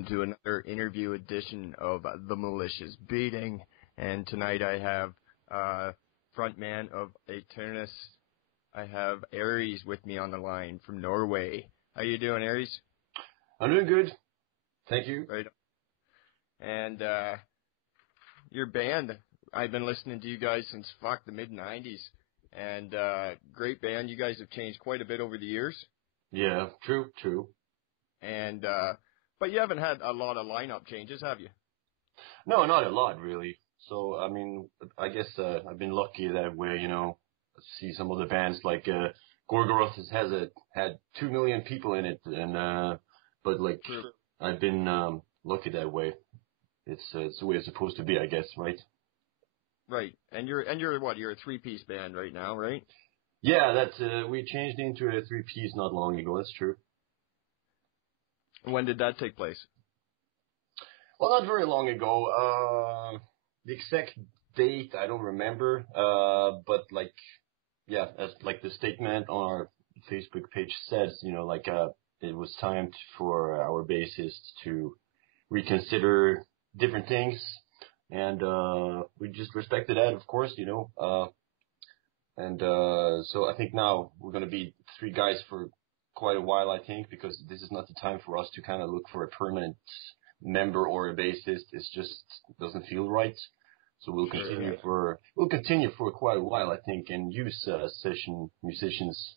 welcome to another interview edition of The Malicious Beating. And tonight I have frontman of Aeternus. I have Aries with me on the line from Norway. How you doing, Aries? I'm doing good. Thank you. Right. And your band, I've been listening to you guys since the mid-90s. And great band. You guys have changed quite a bit over the years. Yeah, true. And but you haven't had a lot of lineup changes, have you? No, not a lot, really. So, I mean, I guess I've been lucky that way, you know. See some other bands like Gorgoroth had 2 million people in it, and but like True. I've been lucky that way. It's the way it's supposed to be, I guess, right? Right. And you're what? You're a 3-piece band right now, right? Yeah, that we changed into a 3-piece not long ago. That's true. When did that take place? Well, not very long ago. The exact date I don't remember. But like, yeah, as like the statement on our Facebook page says, you know, like it was time for our bassist to reconsider different things, and we just respected that, of course, you know. And so I think now we're going to be 3 guys for quite a while, I think, because this is not the time for us to kind of look for a permanent member or a bassist. It just doesn't feel right. So we'll continue for quite a while, I think, and use session musicians.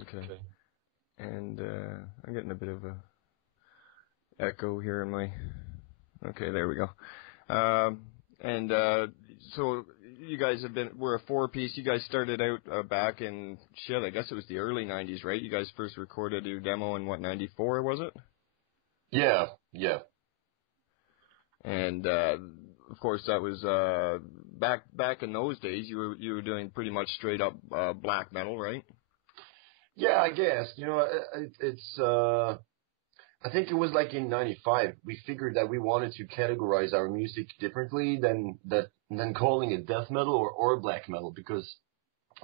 Okay. And I'm getting a bit of a echo here in my. Okay, there we go. And so you guys we're a 4-piece. You guys started out back in, I guess it was the early 90s, right? You guys first recorded your demo in, 94, was it? Yeah. And, of course, that was back in those days, you were doing pretty much straight up black metal, right? Yeah, I guess. You know, it's I think it was like in 95, we figured that we wanted to categorize our music differently than calling it death metal or black metal, because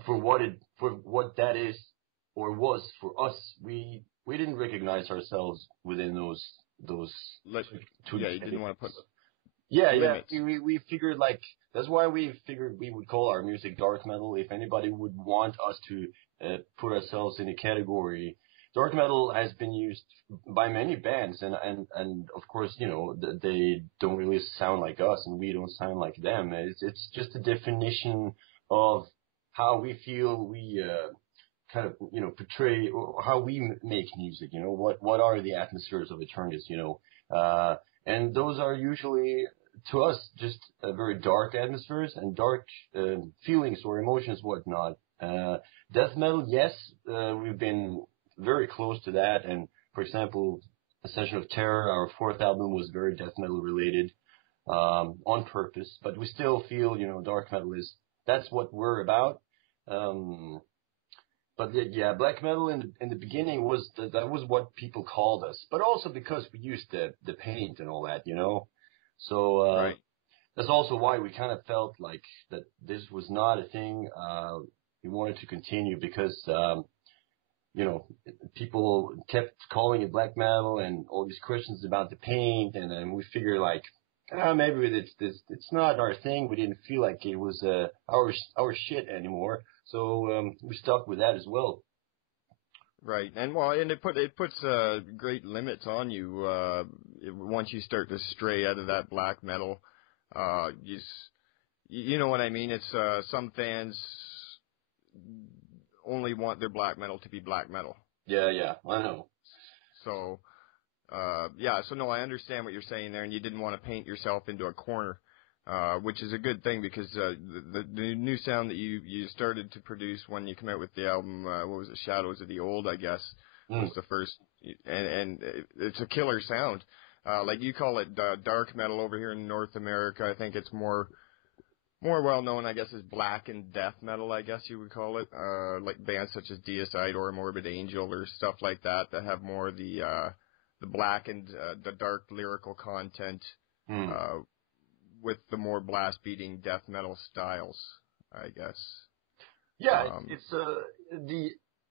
for what that is or was for us, we didn't recognize ourselves within those two. Yeah, you didn't want to put limits. We figured, like, that's why we figured we would call our music dark metal. If anybody would want us to put ourselves in a category, dark metal has been used by many bands, and of course, you know, they don't really sound like us, and we don't sound like them. It's just a definition of how we feel we kind of, you know, portray, or how we make music. You know, what are the atmospheres of Aeternus? You know, and those are usually, to us, just very dark atmospheres and dark feelings or emotions, whatnot. Death metal, yes, we've been very close to that, and for example, Ascension of Terror, our 4th album, was very death metal related, on purpose, but we still feel, you know, dark metal that's what we're about. But yeah, black metal in the beginning that was what people called us, but also because we used the paint and all that, you know. So right. That's also why we kind of felt like that this was not a thing we wanted to continue, because you know, people kept calling it black metal and all these questions about the paint, and then we figured, like, maybe it's not our thing. We didn't feel like it was our shit anymore, so we stuck with that as well. Right, and it puts great limits on you once you start to stray out of that black metal. You know what I mean? It's some fans only want their black metal to be black metal. Yeah, I know. So, no, I understand what you're saying there, and you didn't want to paint yourself into a corner, which is a good thing, because the new sound that you started to produce when you came out with the album, what was it, Shadows of the Old, I guess, was the first, and it's a killer sound. Like you call it dark metal over here in North America. I think it's more well known, I guess, as black and death metal, I guess you would call it. Like bands such as Deicide or Morbid Angel or stuff like that have more the black and the dark lyrical content with the more blast beating death metal styles, I guess. Yeah, it's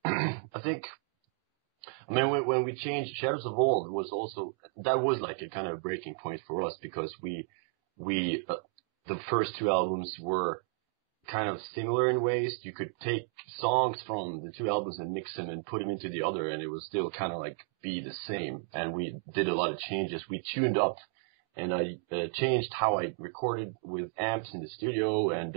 I think I mean, when we changed Shadows of Old, that was like a kind of breaking point for us because the first two albums were kind of similar in ways. You could take songs from the two albums and mix them and put them into the other, and it would still kind of like be the same. And we did a lot of changes. We tuned up, and I changed how I recorded with amps in the studio, and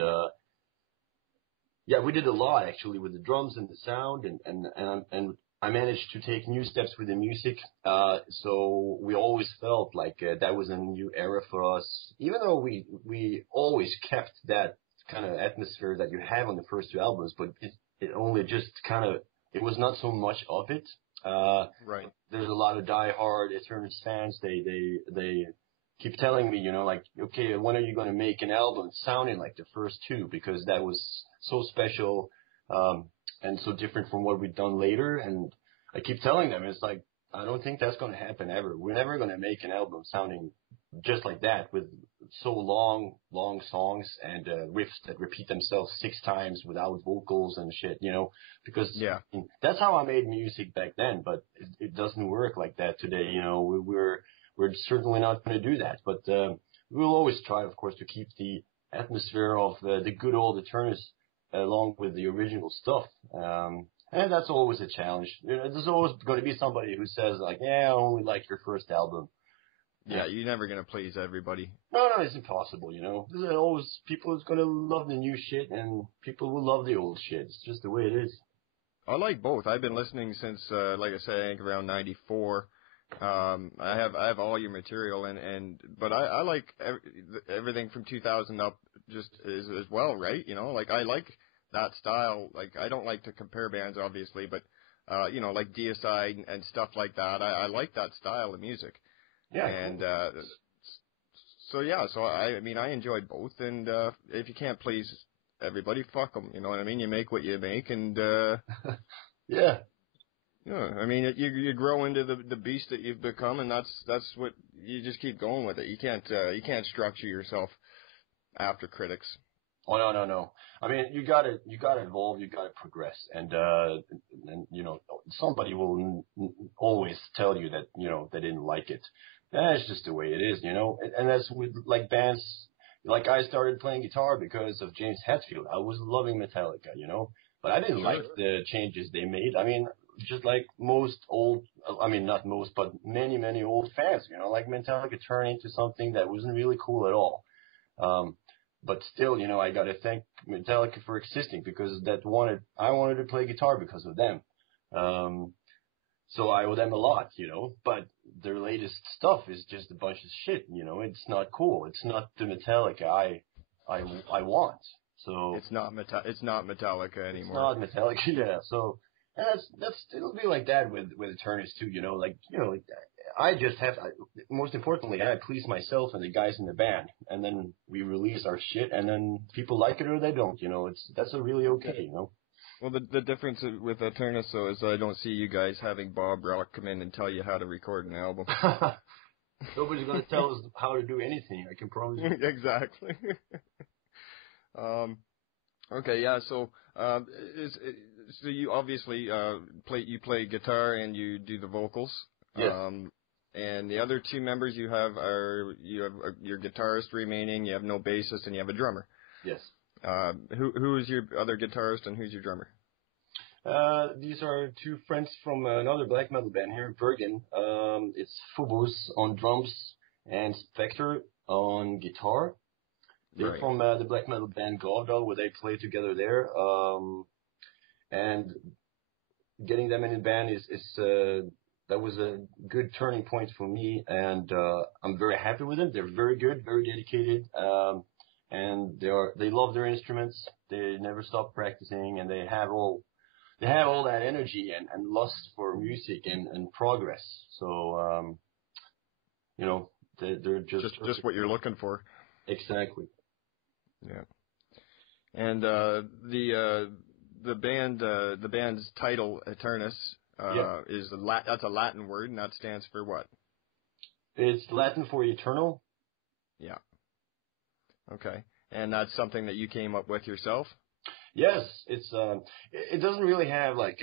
we did a lot actually with the drums and the sound, and I managed to take new steps with the music. So we always felt like that was a new era for us, even though we always kept that kind of atmosphere that you have on the first two albums, but it only just kind of, it was not so much of it. Right. There's a lot of diehard Aeternus fans. They keep telling me, like, okay, when are you going to make an album sounding like the first two? Because that was so special, and so different from what we've done later. And I keep telling them, it's like, I don't think that's going to happen ever. We're never going to make an album sounding just like that with so long songs and riffs that repeat themselves 6 times without vocals and shit, because that's how I made music back then, but it doesn't work like that today. We're certainly not going to do that, but we'll always try, of course, to keep the atmosphere of the good old Aeternus along with the original stuff. And that's always a challenge. There's always going to be somebody who says, like, yeah, I only like your first album. Yeah, you're never going to please everybody. No, it's impossible, There's always people who's going to love the new shit and people who love the old shit. It's just the way it is. I like both. I've been listening since, like I said, I think around 94. I have all your material, but I like everything from 2000 up just as well, right? Like I like that style. Like I don't like to compare bands, obviously, but like Deicide and stuff like that. I like that style of music. Yeah. And so I mean I enjoy both, and if you can't please everybody, fuck them. You know what I mean? You make what you make, and yeah. Yeah, I mean, you grow into the beast that you've become, and that's what you just keep going with it. You can't structure yourself after critics. Oh no. I mean, you gotta evolve, you gotta progress, and somebody will always tell you that they didn't like it. That's just the way it is, And that's with like bands. Like I started playing guitar because of James Hetfield. I was loving Metallica, but I didn't like the changes they made. I mean, just like most old, I mean, not most, but many, many old fans, like Metallica turned into something that wasn't really cool at all. But still, I got to thank Metallica for existing because I wanted to play guitar because of them. So I owe them a lot, but their latest stuff is just a bunch of shit, it's not cool. It's not the Metallica I want. So it's not Metallica It's anymore. not Metallica, yeah. So it'll be like that with Aeternus too, I just have, most importantly, I please myself and the guys in the band, and then we release our shit, and then people like it or they don't, that's a really okay, Well, the difference with Aeternus, though, is I don't see you guys having Bob Rock come in and tell you how to record an album. Nobody's going to tell us how to do anything, I can promise you. Exactly. Okay, yeah, so so you obviously play guitar and you do the vocals. Yes. And the other two members you have your guitarist remaining, you have no bassist, and you have a drummer. Yes. Who is your other guitarist and who's your drummer? These are two friends from another black metal band here in Bergen. It's Phobos on drums and Spectre on guitar. They're from the black metal band Gavdal, where they play together there. And getting them in the band that was a good turning point for me, and I'm very happy with them. They're very good, very dedicated, and they love their instruments. They never stop practicing, and they have all that energy and lust for music and progress. So they're just what you're looking for. Exactly. Yeah. And the band's title Aeternus is that's a Latin word, and that stands for what? It's Latin for eternal. Yeah. Okay. And that's something that you came up with yourself? Yes, it doesn't really have like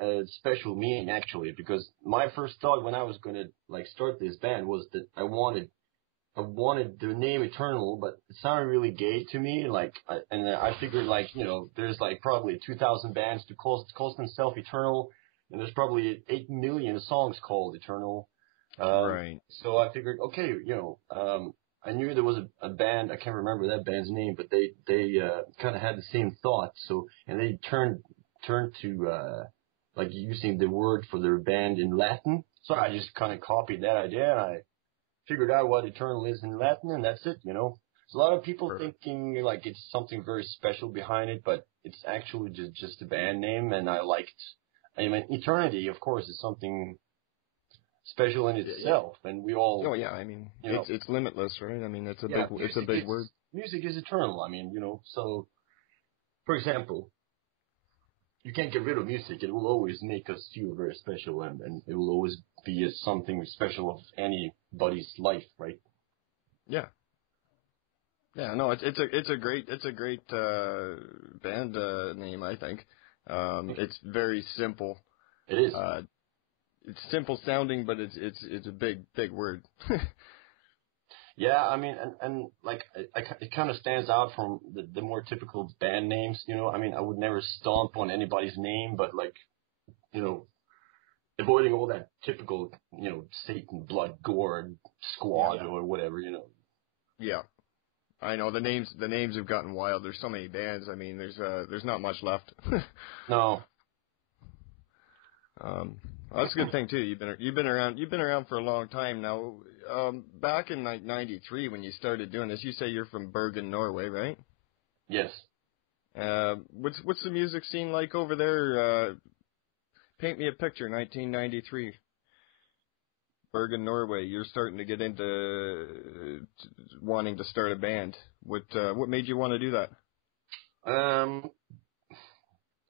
a special meaning actually, because my first thought when I was gonna like start this band was that I wanted the name Eternal, but it sounded really gay to me. And I figured like, there's like probably 2,000 bands to call themselves Eternal, and there's probably 8 million songs called Eternal. Right. So I figured, okay, I knew there was a band, I can't remember that band's name, but they kind of had the same thought. So, and they turned to, like using the word for their band in Latin. So I just kind of copied that idea, and I figured out what Eternal is in Latin, and that's it, So a lot of people thinking like it's something very special behind it, but it's actually just a band name, and I mean, eternity, of course, is something special in itself, and we all. Oh yeah, I mean, it's limitless, right? I mean, it's a big word. Music is eternal. I mean, So, for example, you can't get rid of music. It will always make us feel very special, and it will always be something special of anybody's life, right? Yeah. Yeah, no, it's a great band name, I think. It's very simple. It is. It's simple sounding, but it's a big word. Yeah, I mean, and like it kind of stands out from the more typical band names, I mean, I would never stomp on anybody's name, but like, avoiding all that typical, Satan, blood, gore, squad or whatever, Yeah. I know the names have gotten wild. There's so many bands. I mean, there's not much left. No. That's a good thing too. You've been around for a long time now. Back in like '93 when you started doing this, you say you're from Bergen, Norway, right? Yes. What's the music scene like over there? Paint me a picture. 1993. Bergen, Norway. You're starting to get into wanting to start a band. What made you want to do that?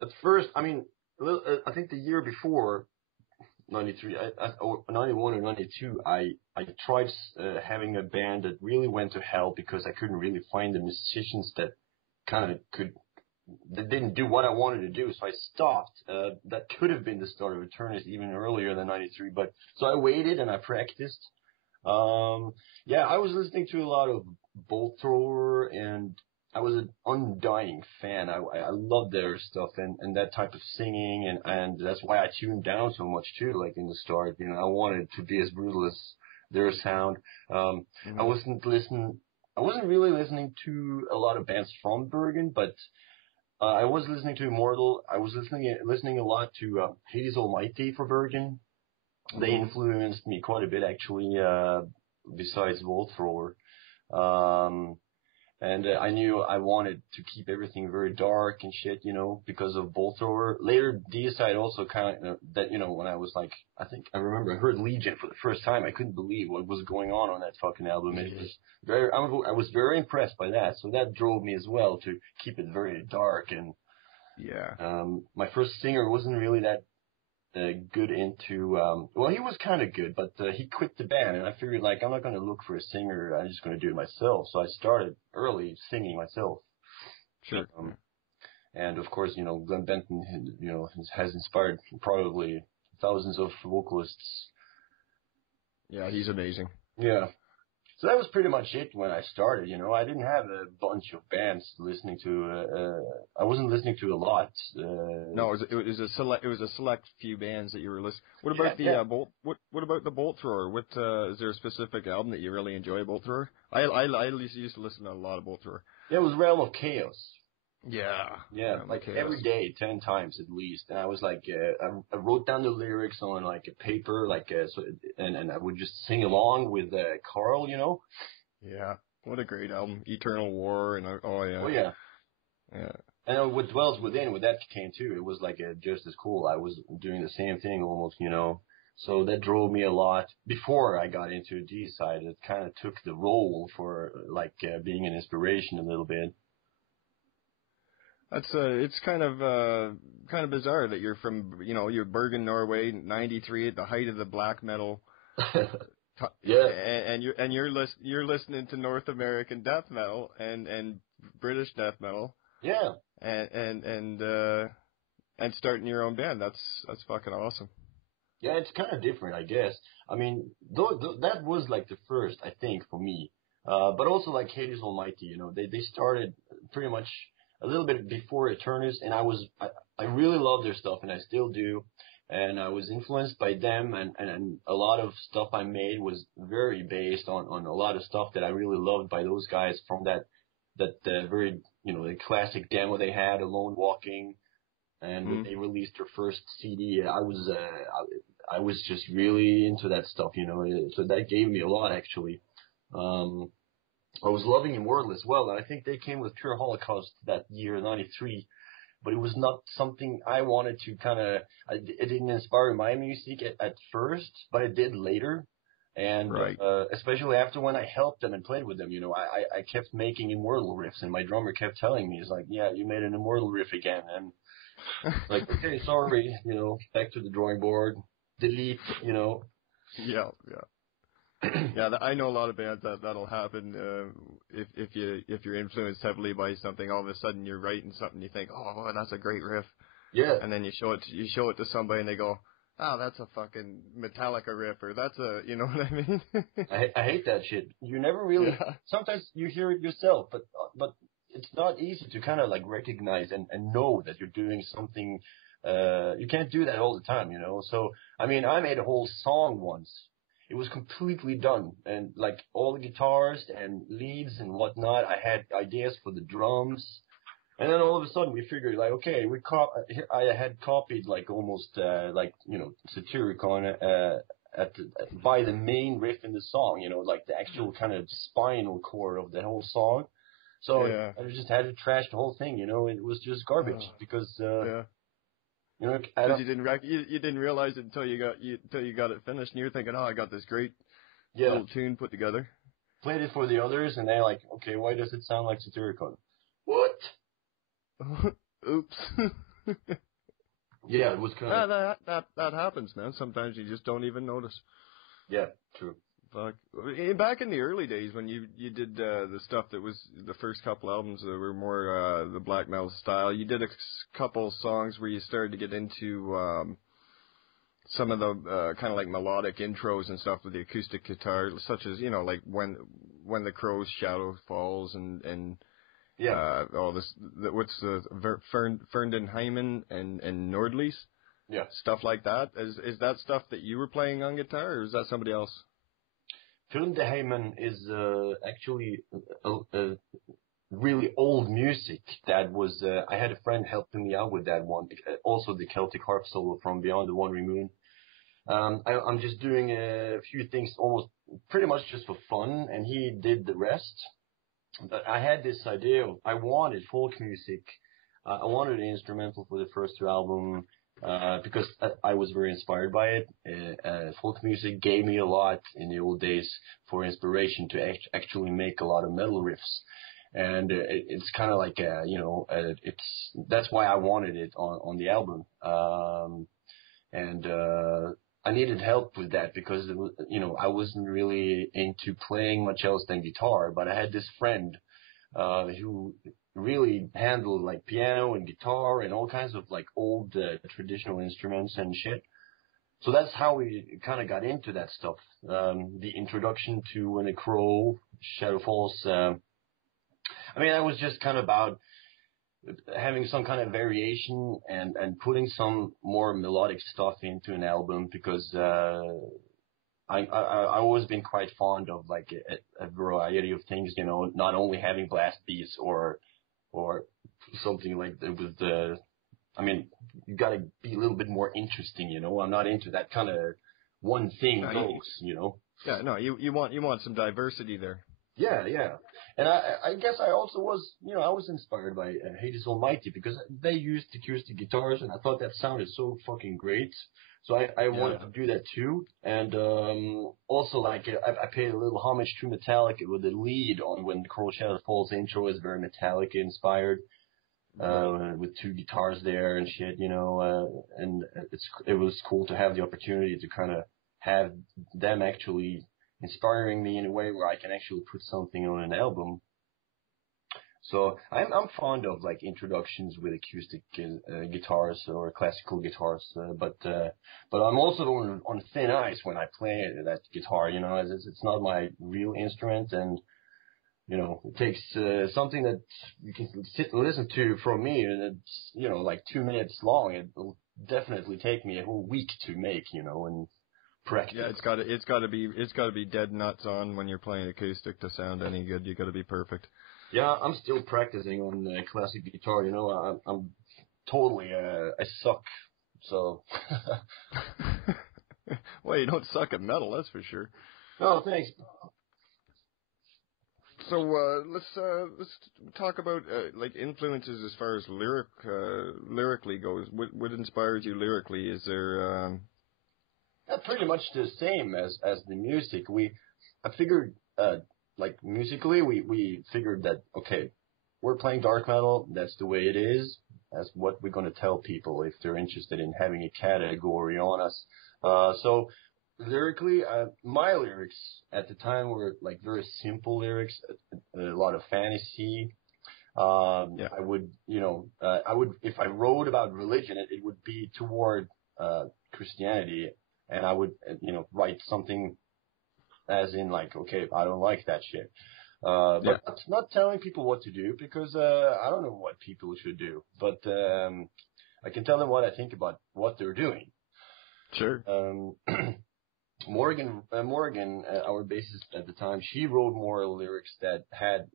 At first, I mean, I think the year before, 93, or 91 or 92, I tried having a band that really went to hell because I couldn't really find the musicians that that didn't do what I wanted to do, so I stopped. That could have been the start of Aeternus even earlier than 93, but so I waited and I practiced. I was listening to a lot of Bolt Thrower, and I was an undying fan. I loved their stuff and that type of singing, and that's why I tuned down so much too. Like in the start, I wanted to be as brutal as their sound. I wasn't really listening to a lot of bands from Bergen, but I was listening to Immortal. I was listening a lot to Hades Almighty for Bergen. They influenced me quite a bit actually. Besides Bolt Thrower. And I knew I wanted to keep everything very dark and shit, because of Bolt Thrower. Later, Deicide also kind of, that, when I was like, I remember I heard Legion for the first time. I couldn't believe what was going on that fucking album. It was I was very impressed by that. So that drove me as well to keep it very dark. And, my first singer wasn't really that good into, he was kind of good, but he quit the band, and I figured, like, I'm not going to look for a singer, I'm just going to do it myself, so I started early singing myself. Sure. And, of course, Glenn Benton, has inspired probably thousands of vocalists. Yeah, he's amazing. Yeah. So that was pretty much it when I started, I didn't have a bunch of bands listening to, I wasn't listening to a lot. No, it was a select few bands that you were listening. What about Bolt? What about the Bolt Thrower? Is there a specific album that you really enjoy, Bolt Thrower? I used to listen to a lot of Bolt Thrower. Yeah, it was Realm of Chaos. Yeah. Yeah, like every day, 10 times at least. And I was like, I wrote down the lyrics on like a paper, and I would just sing along with Carl, Yeah, what a great album, Eternal War, and oh yeah. Oh yeah. Yeah. And what Dwells Within, with that came too. It was like just as cool. I was doing the same thing almost, So that drove me a lot. Before I got into Deicide, it kind of took the role for being an inspiration a little bit. That's it's kind of bizarre that you're from, you're Bergen, Norway, 93 at the height of the black metal. Yeah. And you're listening to North American death metal and British death metal. Yeah. And starting your own band. That's fucking awesome. Yeah, it's kind of different, I guess. I mean, that was like the first, I think, for me. But also like Hades Almighty, you know, they started pretty much a little bit before Aeternus, and I really love their stuff, and I still do. And I was influenced by them, and a lot of stuff I made was very based on a lot of stuff that I really loved by those guys from that very, you know, the classic demo they had, Alone Walking. And when they released their first CD, I was just really into that stuff, you know. So that gave me a lot, actually. I was loving Immortal as well, and I think they came with Nuclear Holocaust that year, '93. But it was not something I wanted to kind of. It didn't inspire my music at first, but it did later. And right. Especially after when I helped them and played with them, you know, I kept making Immortal riffs, and my drummer kept telling me, "He's like, yeah, you made an Immortal riff again." And like, okay, sorry, you know, back to the drawing board, delete, you know. Yeah. Yeah, I know a lot of bands that'll happen. If you're influenced heavily by something, all of a sudden you're writing something, you think, oh, that's a great riff. Yeah. And then you show it to somebody, and they go, oh, that's a fucking Metallica riff, or that's a, you know what I mean? I hate that shit. You never really. Yeah. Sometimes you hear it yourself, but it's not easy to kind of like recognize and know that you're doing something. You can't do that all the time, you know. So I mean, I made a whole song once. It was completely done, and like all the guitars and leads and whatnot. I had ideas for the drums, and then all of a sudden we figured like, okay, I had copied like almost like, you know, Satyricon by the main riff in the song, you know, like the actual kind of spinal core of the whole song. So yeah. I just had to trash the whole thing, you know. It was just garbage because. Yeah. You know, because you didn't realize it until you got it finished, and you're thinking, oh, I got this great little tune put together. Played it for the others, and they're like, okay, why does it sound like Satyricon? What? Oops. Yeah, it was kind of that happens, man. Sometimes you just don't even notice. Yeah, true. Fuck. Back in the early days when you did the stuff that was the first couple albums that were more the black metal style, you did a couple songs where you started to get into some of the kind of like melodic intros and stuff with the acoustic guitar, such as, you know, like when the crow's shadow falls and all this. What's the Ferndenheimen and Nordlies? Yeah, stuff like that. Is that stuff that you were playing on guitar, or is that somebody else? Ferndenheimen is actually a really old music that was. I had a friend helping me out with that one. Also, the Celtic harp solo from Beyond the Wandering Moon. I'm just doing a few things, almost pretty much just for fun, and he did the rest. But I had this idea of I wanted folk music. I wanted an instrumental for the first two albums. Because I was very inspired by it. Folk music gave me a lot in the old days for inspiration to actually make a lot of metal riffs. And it's kind of like, you know, that's why I wanted it on the album. And I needed help with that because, it was, you know, I wasn't really into playing much else than guitar, but I had this friend who really handled like piano and guitar and all kinds of like old traditional instruments and shit. So that's how we kind of got into that stuff. The introduction to When a Crow, Shadow Falls. I mean, I was just kind of about having some kind of variation and putting some more melodic stuff into an album because I always been quite fond of like a variety of things, you know, not only having blast beats or something like that with the, I mean, you gotta be a little bit more interesting, you know. I'm not into that kind of one thing goes, you know. Yeah, no, you want some diversity there. Yeah. And I guess I also was, you know, I was inspired by Hades Almighty because they used acoustic guitars and I thought that sounded so fucking great. So I wanted to do that too. And also, like, I paid a little homage to Metallica with the lead on When the Crow Shadow Falls intro is very Metallica inspired, with two guitars there and shit, you know. And it was cool to have the opportunity to kind of have them actually inspiring me in a way where I can actually put something on an album. So I'm fond of like introductions with acoustic guitars or classical guitars, but I'm also on thin ice when I play that guitar. You know, it's not my real instrument, and you know, it takes something that you can sit and listen to from me, and it's, you know, like 2 minutes long. It'll definitely take me a whole week to make, you know, and practice. Yeah, it's got to be dead nuts on when you're playing acoustic to sound any good. You got to be perfect. Yeah, I'm still practicing on classic guitar. You know, I'm totally I suck. So. Well, you don't suck at metal, that's for sure. Oh, thanks. So let's talk about like influences as far as lyrically goes. What inspires you lyrically? Is there? Pretty much the same as the music. I figured like musically we figured that okay, we're playing dark metal. That's the way it is. That's what we're going to tell people if they're interested in having a category on us. So. Lyrically, my lyrics at the time were like very simple lyrics, a lot of fantasy. Yeah. I would, you know, if I wrote about religion, it would be toward Christianity, and I would, you know, write something as in like, okay, I don't like that shit. But not telling people what to do because I don't know what people should do, but I can tell them what I think about what they're doing. Sure. Morgan, our bassist at the time, she wrote more lyrics that had,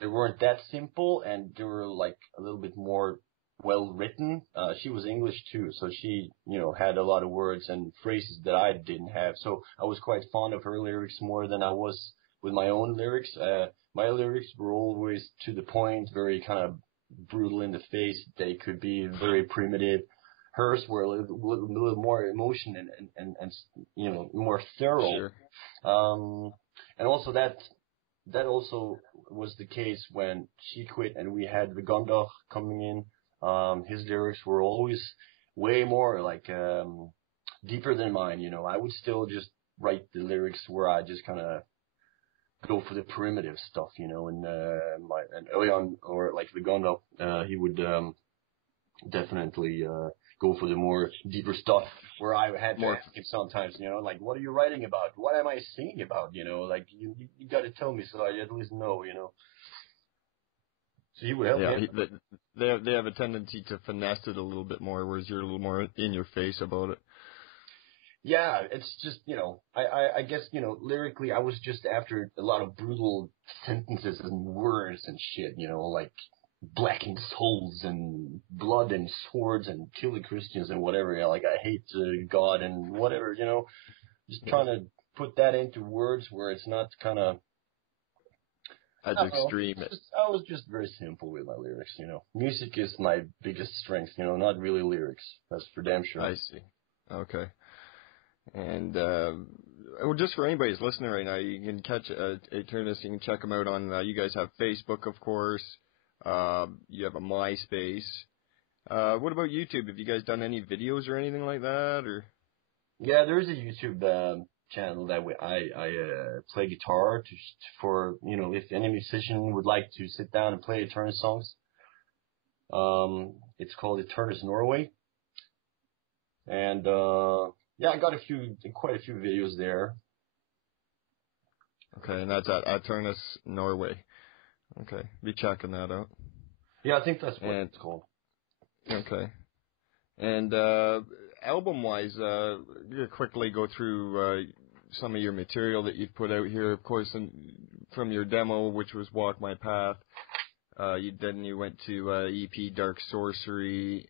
they weren't that simple and they were like a little bit more well written. She was English too, so she, you know, had a lot of words and phrases that I didn't have. So I was quite fond of her lyrics more than I was with my own lyrics. My lyrics were always to the point, very kind of brutal in the face. They could be very primitive. Hers were a little more emotion and you know, more thorough. Sure. And also that also was the case when she quit and we had the Gondor coming in. His lyrics were always way more like deeper than mine. You know, I would still just write the lyrics where I just kind of go for the primitive stuff. You know, and Oyan or like the Gondor, he would definitely go for the more deeper stuff where I had to ask him sometimes, you know, like, what are you writing about? What am I singing about? You know, like, you got to tell me so I at least know, you know. So he would help me. They have a tendency to finesse it a little bit more, whereas you're a little more in your face about it. Yeah, it's just, you know, I guess, you know, lyrically I was just after a lot of brutal sentences and words and shit, you know, like, blackened souls and blood and swords and kill the Christians and whatever. You know, like I hate God and whatever. You know, just trying to put that into words where it's not kind of as extreme. I was just very simple with my lyrics. You know, music is my biggest strength. You know, not really lyrics. That's for damn sure. I see. Okay. And well, just for anybody who's listening right now, you can catch Aeternus. You can check them out on. You guys have Facebook, of course. You have a MySpace. What about YouTube? Have you guys done any videos or anything like that? Or yeah, there's a YouTube channel that I play guitar for, you know, if any musician would like to sit down and play Aeternus songs. It's called Aeternus Norway, and yeah, I got quite a few videos there. Okay, and that's at Aeternus Norway. Okay, be checking that out. Yeah, I think that's what it's called. Okay. And album-wise, you quickly go through some of your material that you've put out here. Of course, from your demo, which was Walk My Path, then you went to EP Dark Sorcery.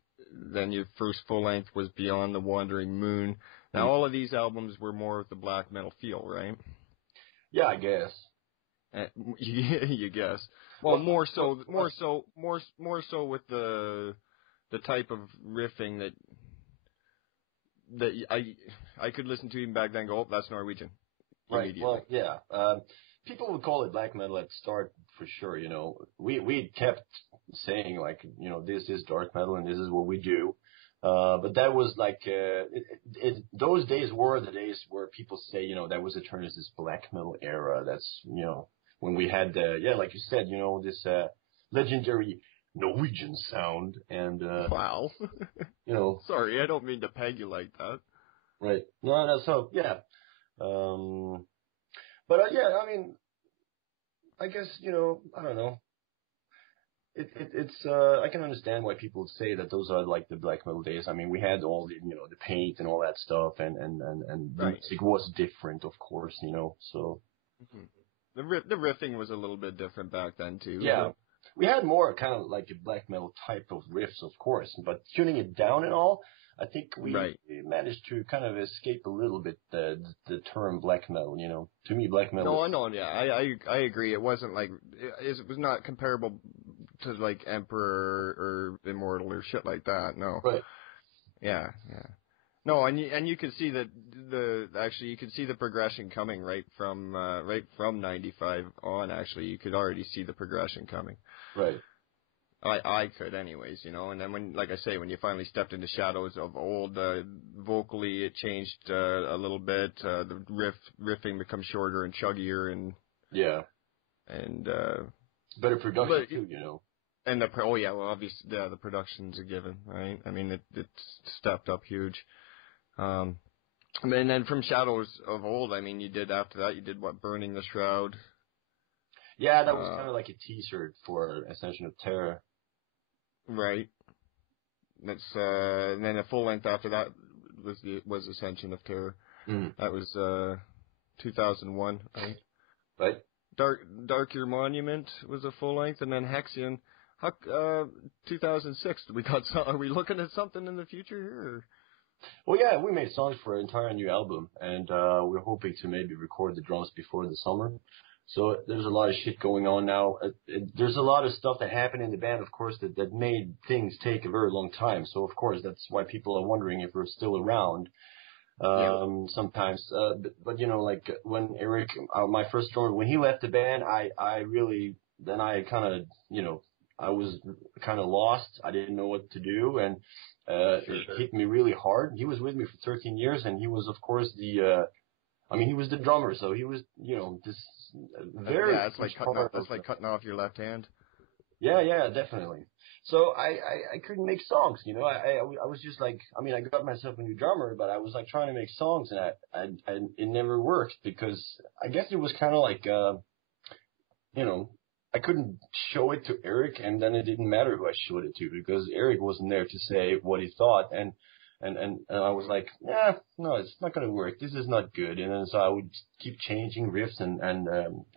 Then your first full-length was Beyond the Wandering Moon. Now, all of these albums were more of the black metal feel, right? Yeah, I guess. You guess. Well, more so with the type of riffing that I could listen to even back then and go, oh, that's Norwegian. Right. Well, yeah. People would call it black metal at the start for sure. You know, we kept saying like, you know, this is dark metal and this is what we do. But that was like, those days were the days where people say, you know, that was Aeternus' black metal era. That's, you know, when we had, like you said, this legendary Norwegian sound, and wow. Sorry, I don't mean to peg you like that. Right. No, so, yeah. But, yeah, I mean, I guess, I don't know. It's I can understand why people say that those are like the black metal days. I mean, we had all the, the paint and all that stuff, and the music was different, of course, so. Mm-hmm. The riffing was a little bit different back then, too. Yeah. We had more kind of like a black metal type of riffs, of course, but tuning it down and all, I think we managed to kind of escape a little bit the term black metal, To me, black metal. No, I know, yeah, I agree. It wasn't like, it was not comparable to like Emperor or Immortal or shit like that, no. Right. Yeah. No, and you can see that you could see the progression coming right from 95 on. Actually, you could already see the progression coming. Right. I could, anyways, and then when you finally stepped into Shadows of Old, vocally it changed a little bit. The riffing becomes shorter and chuggier, and better production too, And obviously, the production's a given, right? I mean, it's stepped up huge. And then from Shadows of Old, I mean, you did what, Burning the Shroud? Yeah, that was kind of like a teaser for Ascension of Terror. Right. That's and then a full length after that was Ascension of Terror. Mm. That was 2001, right? Right. Dark Your Monument was a full length, and then Hexion. 2006. Are we looking at something in the future here? Or? Well, yeah, we made songs for an entire new album, and we're hoping to maybe record the drums before the summer. So there's a lot of shit going on now. There's a lot of stuff that happened in the band, of course, that made things take a very long time. So, of course, that's why people are wondering if we're still around sometimes. But like when Eric, my first drummer, when he left the band, I was kind of lost. I didn't know what to do, and it hit me really hard. He was with me for 13 years, and he was, of course, he was the drummer, so he was, this very... Yeah, it's like cutting off your left hand. Yeah, definitely. So I couldn't make songs, I was just like, I got myself a new drummer, but I was like trying to make songs, and it never worked, because I guess it was kind of like, I couldn't show it to Eric, and then it didn't matter who I showed it to, because Eric wasn't there to say what he thought, and I was like, no, it's not going to work. This is not good. And then so I would keep changing riffs, and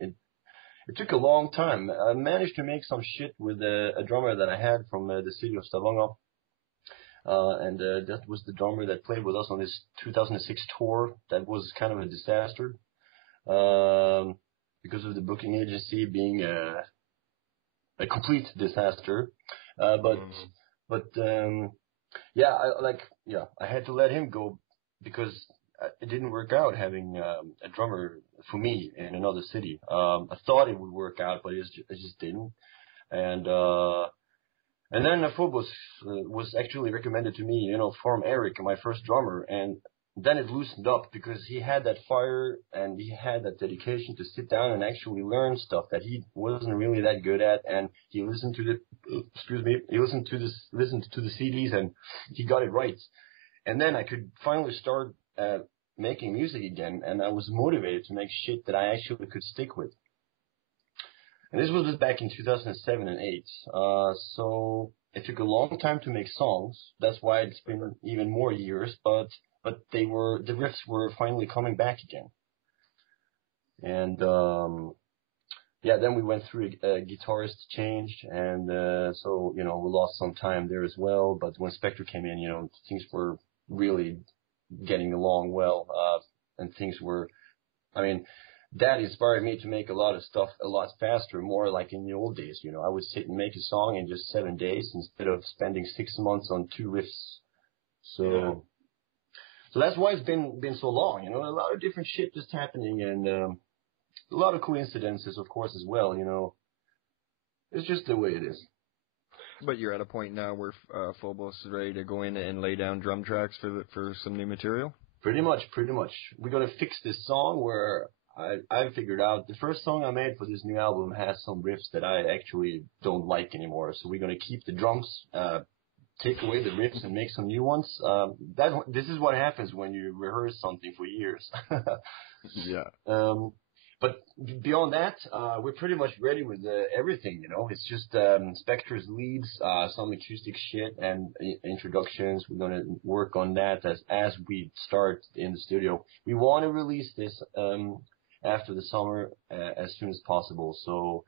it took a long time. I managed to make some shit with a drummer that I had from the city of Stavanger, and that was the drummer that played with us on this 2006 tour. That was kind of a disaster. Because of the booking agency being a complete disaster, but I had to let him go because it didn't work out having a drummer for me in another city. I thought it would work out, but it just didn't. And then Phobos was actually recommended to me, from Eric, my first drummer, and then it loosened up because he had that fire and he had that dedication to sit down and actually learn stuff that he wasn't really that good at, and he listened to the CDs and he got it right. And then I could finally start making music again, and I was motivated to make shit that I actually could stick with. And this was just back in 2007 and 8. So it took a long time to make songs. That's why it's been even more years, but the riffs were finally coming back again. And then we went through a guitarist change, and so we lost some time there as well. But when Spectre came in, things were really getting along well, and things were, that inspired me to make a lot of stuff a lot faster, more like in the old days. I would sit and make a song in just 7 days instead of spending 6 months on 2 riffs. So that's why it's been so long. A lot of different shit just happening, and a lot of coincidences, of course, as well. It's just the way it is. But you're at a point now where Phobos is ready to go in and lay down drum tracks for some new material? Pretty much. We're going to fix this song where I figured out the first song I made for this new album has some riffs that I actually don't like anymore. So we're gonna keep the drums, take away the riffs and make some new ones. This is what happens when you rehearse something for years. Yeah. But beyond that, we're pretty much ready with everything, you know. It's just Spectre's leads, some acoustic shit, and introductions. We're going to work on that as we start in the studio. We want to release this after the summer as soon as possible. So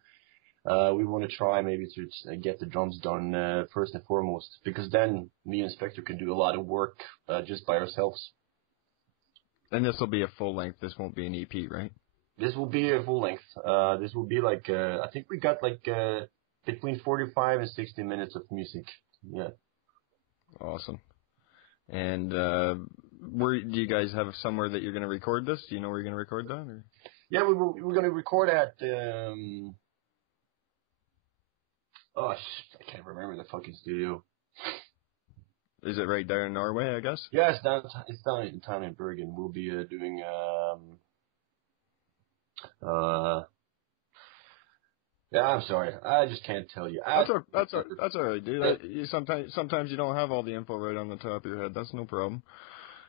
we want to try maybe to get the drums done first and foremost, because then me and Spectre can do a lot of work just by ourselves. And this will be a full length. This won't be an EP, right? This will be a full length. This will be like, I think we got like between 45 and 60 minutes of music. Yeah. Awesome. And where do you guys have somewhere that you're going to record this? Do you know where you're going to record that? Or? Yeah, we're going to record at, I can't remember the fucking studio. Is it right there in Norway, I guess? Yeah, it's down in Bergen. We'll be doing, yeah, I'm sorry. I just can't tell you. That's all right, dude. Sometimes you don't have all the info right on the top of your head. That's no problem.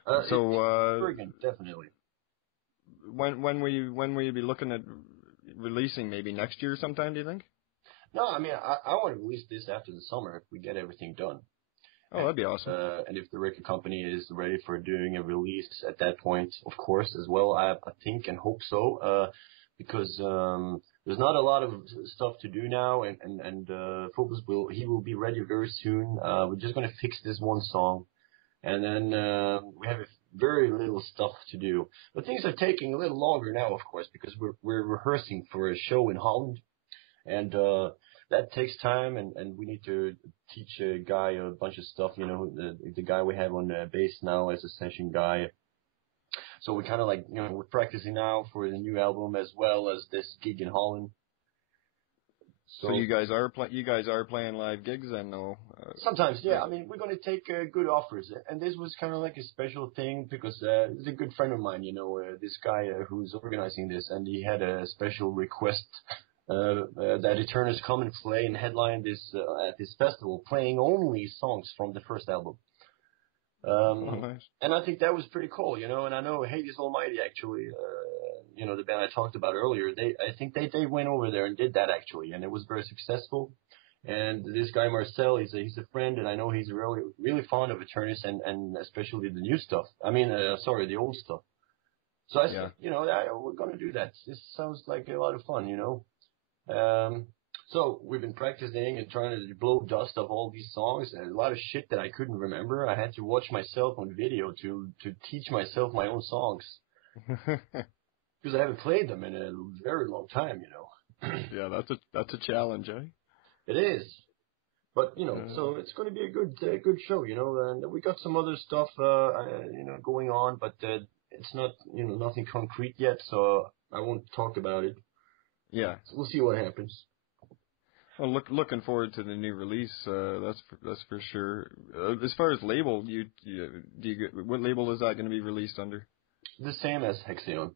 Bergen, definitely. When will you be looking at releasing? Maybe next year sometime, do you think? No, I mean, I want to release this after the summer if we get everything done. Oh, that'd be awesome. And if the record company is ready for doing a release at that point, of course, as well, I think and hope so, because there's not a lot of stuff to do now, and Focus will be ready very soon. We're just gonna fix this one song, and then we have very little stuff to do. But things are taking a little longer now, of course, because we're rehearsing for a show in Holland, and that takes time, and we need to teach a guy a bunch of stuff, you know, the guy we have on bass now as a session guy. So we're kind of like, you know, we're practicing now for the new album as well as this gig in Holland. So you guys are playing live gigs then, though? Sometimes, yeah. I mean, we're going to take good offers, and this was kind of like a special thing because it's a good friend of mine, you know, this guy who's organizing this, and he had a special request that Aeternus come and play and headline this at this festival, playing only songs from the first album. Nice. And I think that was pretty cool, you know. And I know Hades Almighty actually, you know, the band I talked about earlier. I think they went over there and did that actually, and it was very successful. And this guy Marcel, he's a friend, and I know he's really fond of Aeternus and especially the new stuff. I mean, the old stuff. So I said, you know, we're gonna do that. This sounds like a lot of fun, you know. So we've been practicing and trying to blow dust off all these songs, and a lot of shit that I couldn't remember. I had to watch myself on video to teach myself my own songs because I haven't played them in a very long time, you know. Yeah, that's a challenge, eh? It is, but you know, so it's going to be a good show, you know. And we got some other stuff, you know, going on, but it's not, you know, nothing concrete yet, so I won't talk about it. Yeah, so we'll see what happens. Well, looking forward to the new release. That's for sure. As far as label, what label is that going to be released under? The same as Hexaon.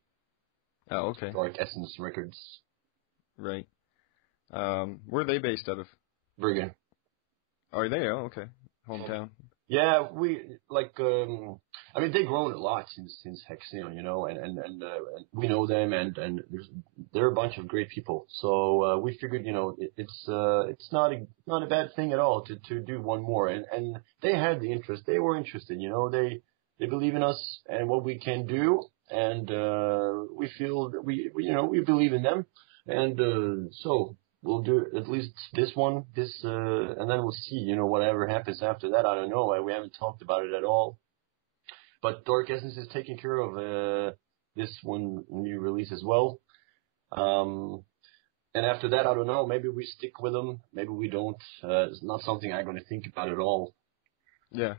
Oh, okay. Dark Essence Records. Right. Where are they based out of? Bergen. Are they? Oh, okay. Hometown. Yeah, we like. I mean, they've grown a lot since Hexaon, you know, and we know them, and they're a bunch of great people. So we figured, you know, it's not a bad thing at all to do one more, and they had the interest. They were interested, you know. They believe in us and what we can do, and we feel that we believe in them, and so. We'll do at least this one, and then we'll see, you know, whatever happens after that. I don't know. We haven't talked about it at all. But Dark Essence is taking care of this one new release as well. And after that, I don't know. Maybe we stick with them. Maybe we don't. It's not something I'm going to think about at all. Yeah.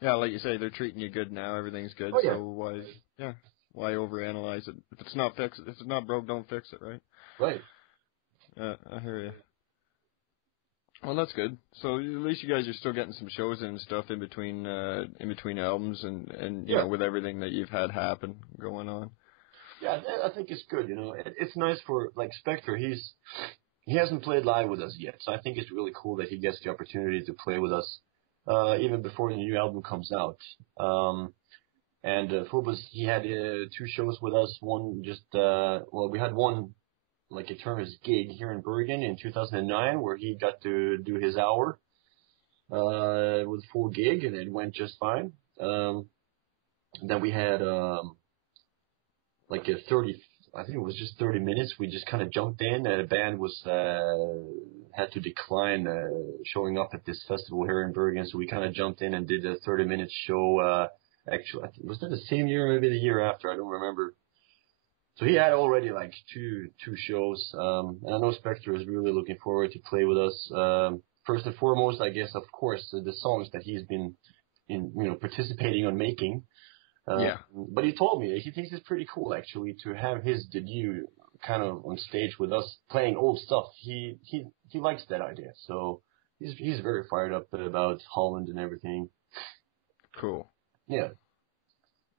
Yeah, like you say, they're treating you good now. Everything's good. Oh, yeah. So why overanalyze it? If it's not broke, don't fix it, right? Right. I hear you. Well, that's good. So at least you guys are still getting some shows and stuff in between albums and you know, with everything that you've had happen going on. Yeah, I think it's good. It's nice for like Spectre. He hasn't played live with us yet, so I think it's really cool that he gets the opportunity to play with us, even before the new album comes out. And Phobos, he had 2 shows with us. One we had one like Aeternus gig here in Bergen in 2009, where he got to do his hour with full gig, and it went just fine. Then we had like a 30, I think it was just 30 minutes. We just kind of jumped in, and the band was had to decline showing up at this festival here in Bergen, so we kind of jumped in and did a 30-minute show. Actually, was that the same year, or maybe the year after? I don't remember. So he had already like two shows, and I know Spectre is really looking forward to play with us. First and foremost, I guess, of course, the songs that he's been participating on making. Yeah. But he told me he thinks it's pretty cool actually to have his debut kind of on stage with us playing old stuff. He likes that idea, so he's very fired up about Holland and everything. Cool. Yeah.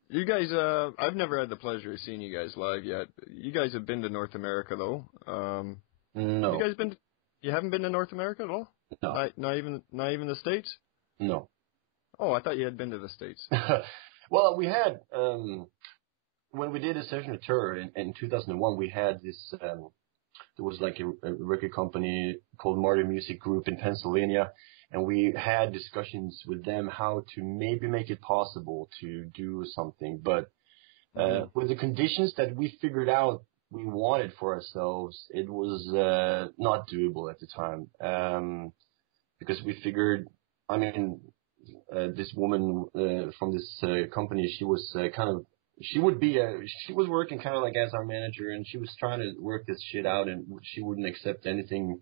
You guys, I've never had the pleasure of seeing you guys live yet. You guys have been to North America though. No. You guys you haven't been to North America at all? No. Not even the States? No. Oh, I thought you had been to the States. Well, we had, when we did a session tour in 2001, we had this, there was like a record company called Martyr Music Group in Pennsylvania, and we had discussions with them how to maybe make it possible to do something. But with the conditions that we figured out we wanted for ourselves, it was not doable at the time. Because we figured, this woman from this company, she was she was working kind of like as our manager, and she was trying to work this shit out, and she wouldn't accept anything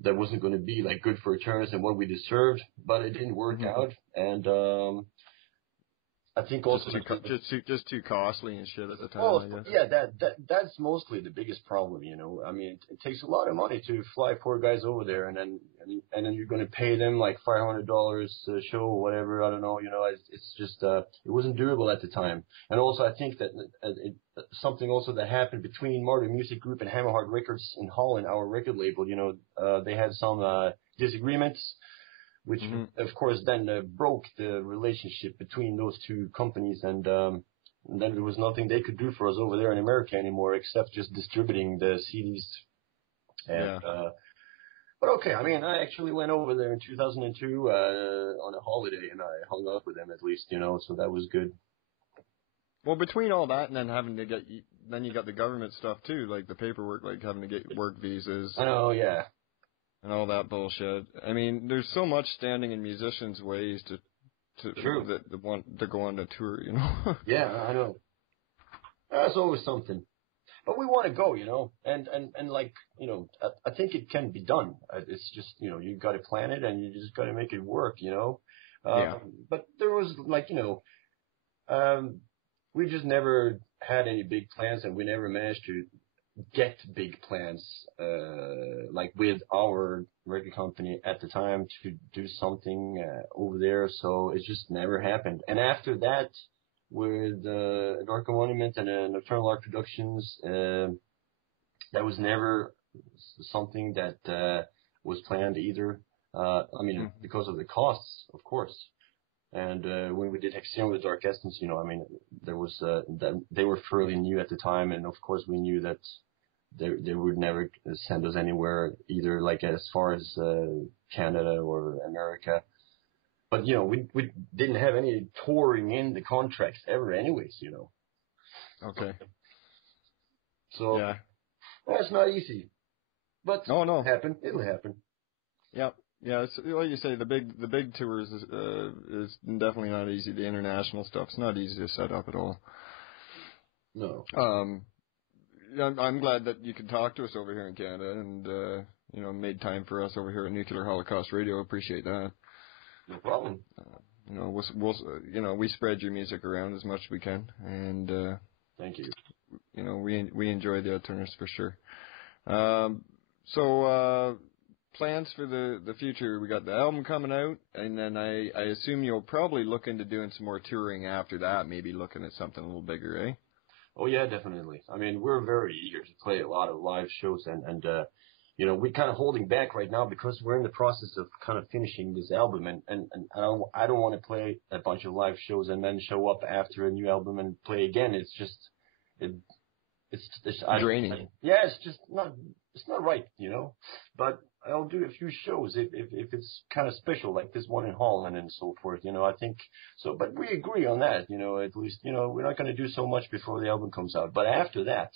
that wasn't going to be like good for Aeternus and what we deserved, but it didn't work out. And I think also just too costly and shit at the time. Oh, I guess. Yeah, that's mostly the biggest problem. I mean, it takes a lot of money to fly 4 guys over there, and then you're going to pay them like $500 a show or whatever. I don't know. It's just it wasn't doable at the time. And also, I think that something also that happened between Martyr Music Group and Hammerheart Records in Holland, our record label. They had some disagreements, which of course then broke the relationship between those 2 companies, and then there was nothing they could do for us over there in America anymore except just distributing the CDs. And, but okay, I actually went over there in 2002 on a holiday, and I hung out with them at least, so that was good. Well, between all that and then having to then you got the government stuff too, like the paperwork, like having to get work visas. Oh, yeah. And all that bullshit. I mean, there's so much standing in musicians' ways to want to go on a tour, Yeah, I know. That's always something. But we want to go, and like, I think it can be done. It's just, you got to plan it and you just got to make it work, Yeah. But there was like, we just never had any big plans, and we never managed to get big plans, like with our record company at the time to do something over there. So it just never happened. And after that, with Dark Monument and Nocturnal Art Productions, that was never something that was planned either. Because of the costs, of course. And when we did Hexion with Dark Essence, there was that they were fairly new at the time, and of course we knew that they would never send us anywhere, either like as far as Canada or America. But we didn't have any touring in the contracts ever, anyways. Okay. So yeah, that's not easy. But no, it'll happen. It'll happen. Yep. Yeah, it's, like you say, the big tours is definitely not easy. The international stuff's not easy to set up at all. No. I'm glad that you could talk to us over here in Canada, and made time for us over here at Nuclear Holocaust Radio. Appreciate that. No problem. We spread your music around as much as we can, and thank you. We enjoy the Aeternus for sure. So plans for the future. We got the album coming out, and then I assume you'll probably look into doing some more touring after that, maybe looking at something a little bigger, eh? Oh yeah, definitely. I mean, we're very eager to play a lot of live shows, and you know, we're kind of holding back right now because we're in the process of kind of finishing this album, and I don't want to play a bunch of live shows and then show up after a new album and play again. It's just it's draining. Yeah, it's not right, you know. But I'll do a few shows if it's kind of special, like this one in Holland and so forth, you know. I think so, but we agree on that, you know. At least, you know, we're not going to do so much before the album comes out, but after that,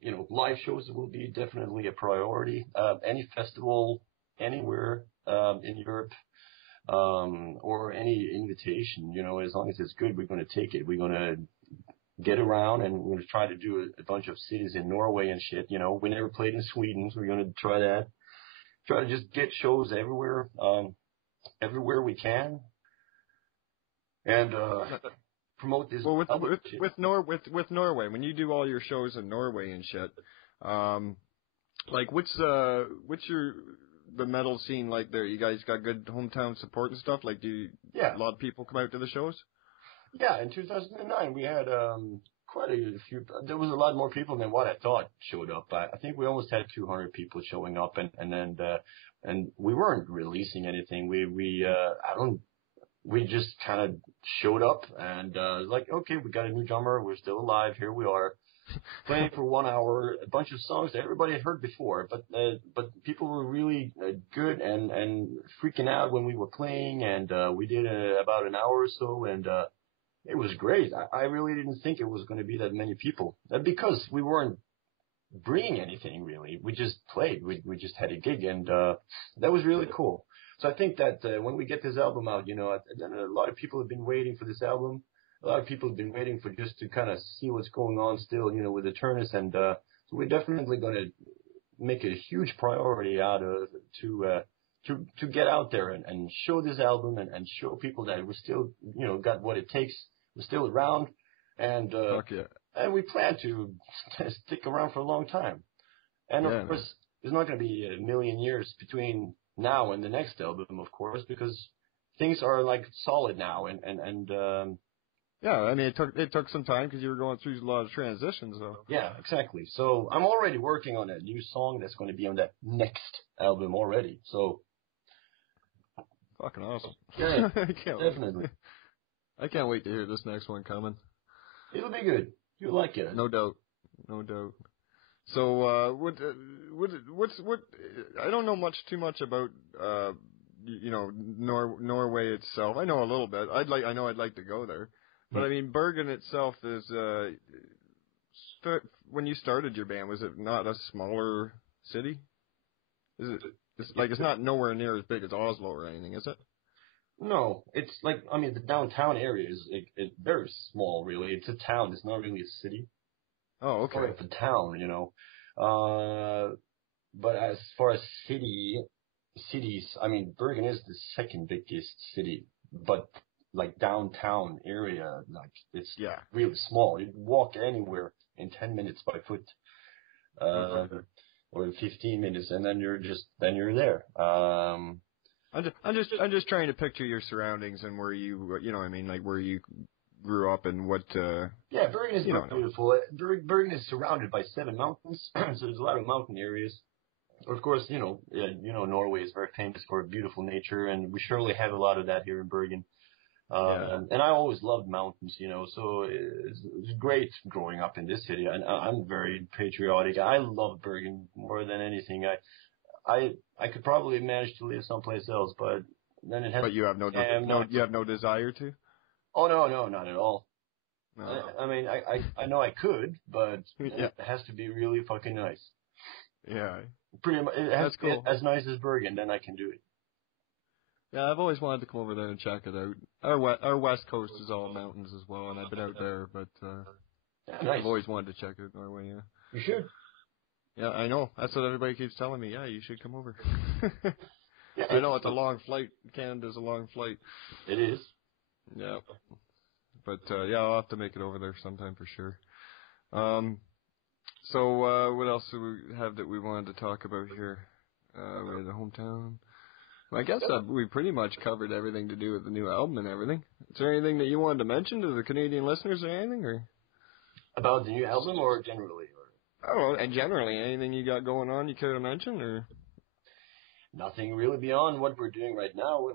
you know, live shows will be definitely a priority. Any festival anywhere in Europe, or any invitation, you know, as long as it's good, we're going to take it. We're going to get around, and we're going to try to do a bunch of cities in Norway and shit. You know, we never played in Sweden, so we're going to try that. Try to just get shows everywhere, everywhere we can, and promote this. Well, with Norway, when you do all your shows in Norway and shit, like what's the metal scene like there? You guys got good hometown support and stuff? Like, a lot of people come out to the shows? Yeah, in 2009 we had quite a few. There was a lot more people than what I thought showed up. I think we almost had 200 people showing up, and we weren't releasing anything. We just kind of showed up and like, okay, we got a new drummer, we're still alive, here we are, playing for 1 hour, a bunch of songs that everybody had heard before, but people were really good and freaking out when we were playing, and we did about an hour or so, and it was great. I really didn't think it was going to be that many people, because we weren't bringing anything really. We just played. We just had a gig, and that was really cool. So I think that when we get this album out, you know, a lot of people have been waiting for this album. A lot of people have been waiting for just to kind of see what's going on still, you know, with Aeternus, and so we're definitely going to make it a huge priority out of to get out there and show this album and show people that we're still, you know, got what it takes. We're still around, and and we plan to stick around for a long time. And of course, there's not going to be a million years between now and the next album, of course, because things are like solid now, and yeah, I mean, it took some time because you were going through a lot of transitions, though. Yeah, exactly. So I'm already working on a new song that's going to be on that next album already. So fucking awesome. Yeah, definitely. I can't wait to hear this next one coming. It'll be good. You'll like it. No doubt. So, what? I don't know too much about, you know, Norway itself. I know a little bit. I know I'd like to go there, but I mean, Bergen itself is. When you started your band, was it not a smaller city? Is it? It's not nowhere near as big as Oslo or anything, is it? No, it's like, I mean, the downtown area is very small, really. It's a town. It's not really a city. Oh, okay. It's a town, you know. But as far as cities, I mean, Bergen is the second biggest city, but like downtown area, like it's really small. You walk anywhere in 10 minutes by foot, or in 15 minutes, and then you're there. I'm just trying to picture your surroundings and where you know what I mean, like where you grew up and what. Yeah, Bergen is beautiful. Bergen is surrounded by 7 mountains, so there's a lot of mountain areas. Of course, you know, Norway is very famous for beautiful nature, and we surely have a lot of that here in Bergen. And I always loved mountains, you know, so it's great growing up in this city, and I'm very patriotic. I love Bergen more than anything. I could probably manage to live someplace else, but then it has. But you have you have no desire to? Oh no, not at all. No. I mean, I know I could, but it has to be really fucking nice. Yeah. Pretty much, it has to be as nice as Bergen, then I can do it. Yeah, I've always wanted to come over there and check it out. Our west coast is all mountains as well, and I've been out there, but nice. I've always wanted to check out Norway. Yeah. You should. Yeah, I know. That's what everybody keeps telling me. Yeah, you should come over. Yeah, I know it's a long flight. Canada's a long flight. It is. Yeah. But yeah, I'll have to make it over there sometime for sure. So what else do we have that we wanted to talk about here? We had the hometown. Well, I guess we pretty much covered everything to do with the new album and everything. Is there anything that you wanted to mention to the Canadian listeners or anything? Or? About the new album or generally? Oh, and generally, anything you got going on you care to mention, or? Nothing really beyond what we're doing right now.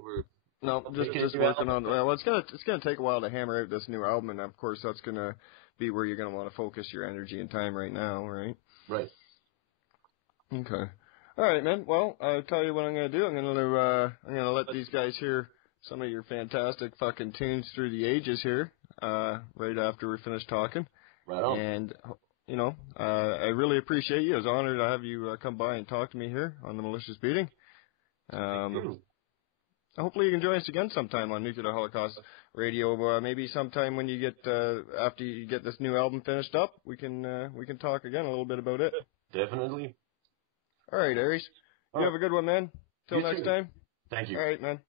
Just working on. Well, it's gonna take a while to hammer out this new album, and of course that's gonna be where you're gonna want to focus your energy and time right now, right? Right. Okay. All right, man. Well, I'll tell you what I'm gonna do. I'm gonna let these guys hear some of your fantastic fucking tunes through the ages here, right after we finish talking. Right on. And I really appreciate you. I was honored to have you come by and talk to me here on the Malicious Beating. Thank you. Hopefully you can join us again sometime on Nuclear Holocaust Radio. Maybe sometime when you get after you get this new album finished up, we can talk again a little bit about it. Definitely. All right, Aries. You have a good one, man. Till next time. Thank you. All right, man.